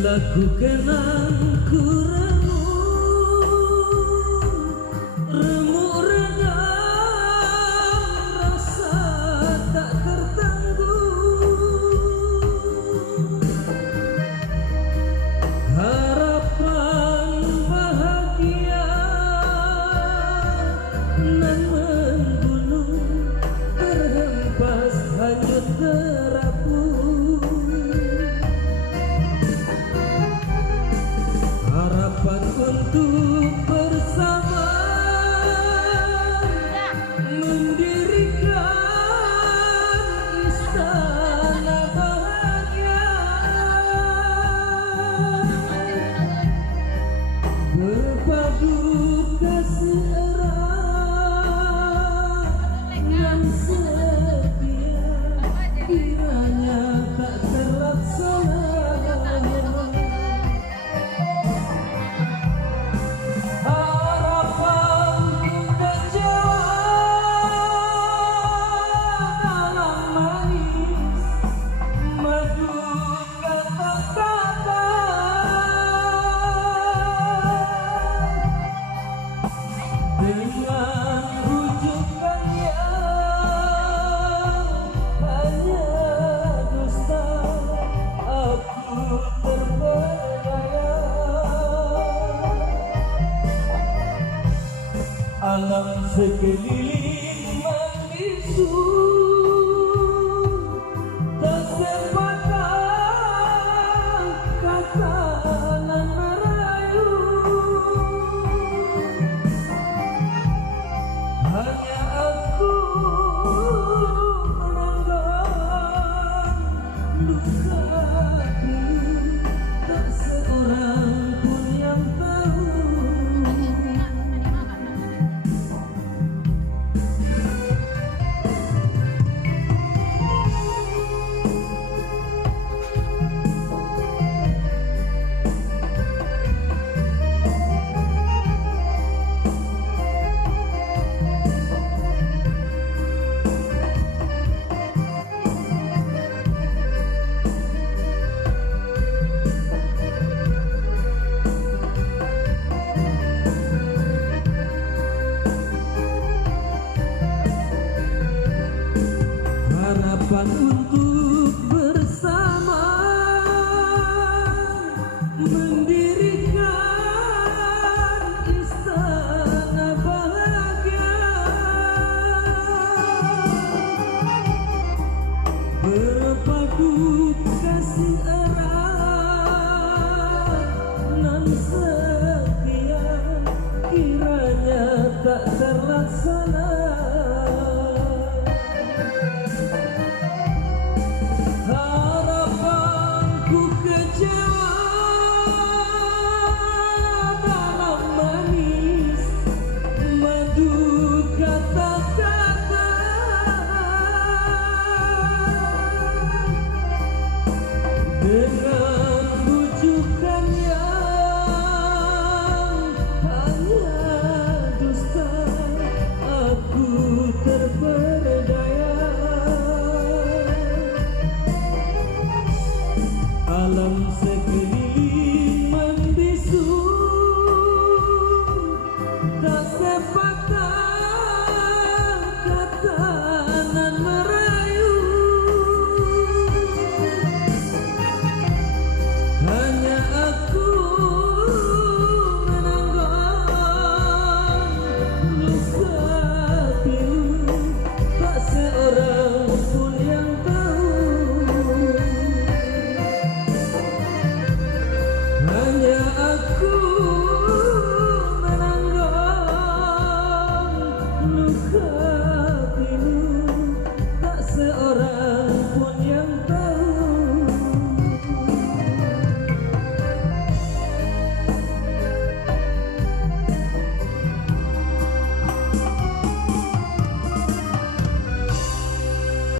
lagu kenangku remuk redam rasa tak tertanggung, harapan bahagia nan membunuh terhempas hanyut terapung. Harapan untuk bersama mendirikan istana bahagia, berpadu kasih erat dan setia, kiranya tak terlaksana. Dengan rujukan yang hanya dusta, aku terpedaya. Alam sekeliling membisu, tak sepatah kata nan merayu. Hanya aku menanggung luka dulu, tak seorang pun yang tahu. Harapan untuk bersama mendirikan istana bahagia, berpadu kasih erat nan setia, kiranya tak terlaksana. Harapanku kecewa dalam manis madu kata-kata, dengan bujukan yang hanya dusta, aku terpedaya. Alam sekeliling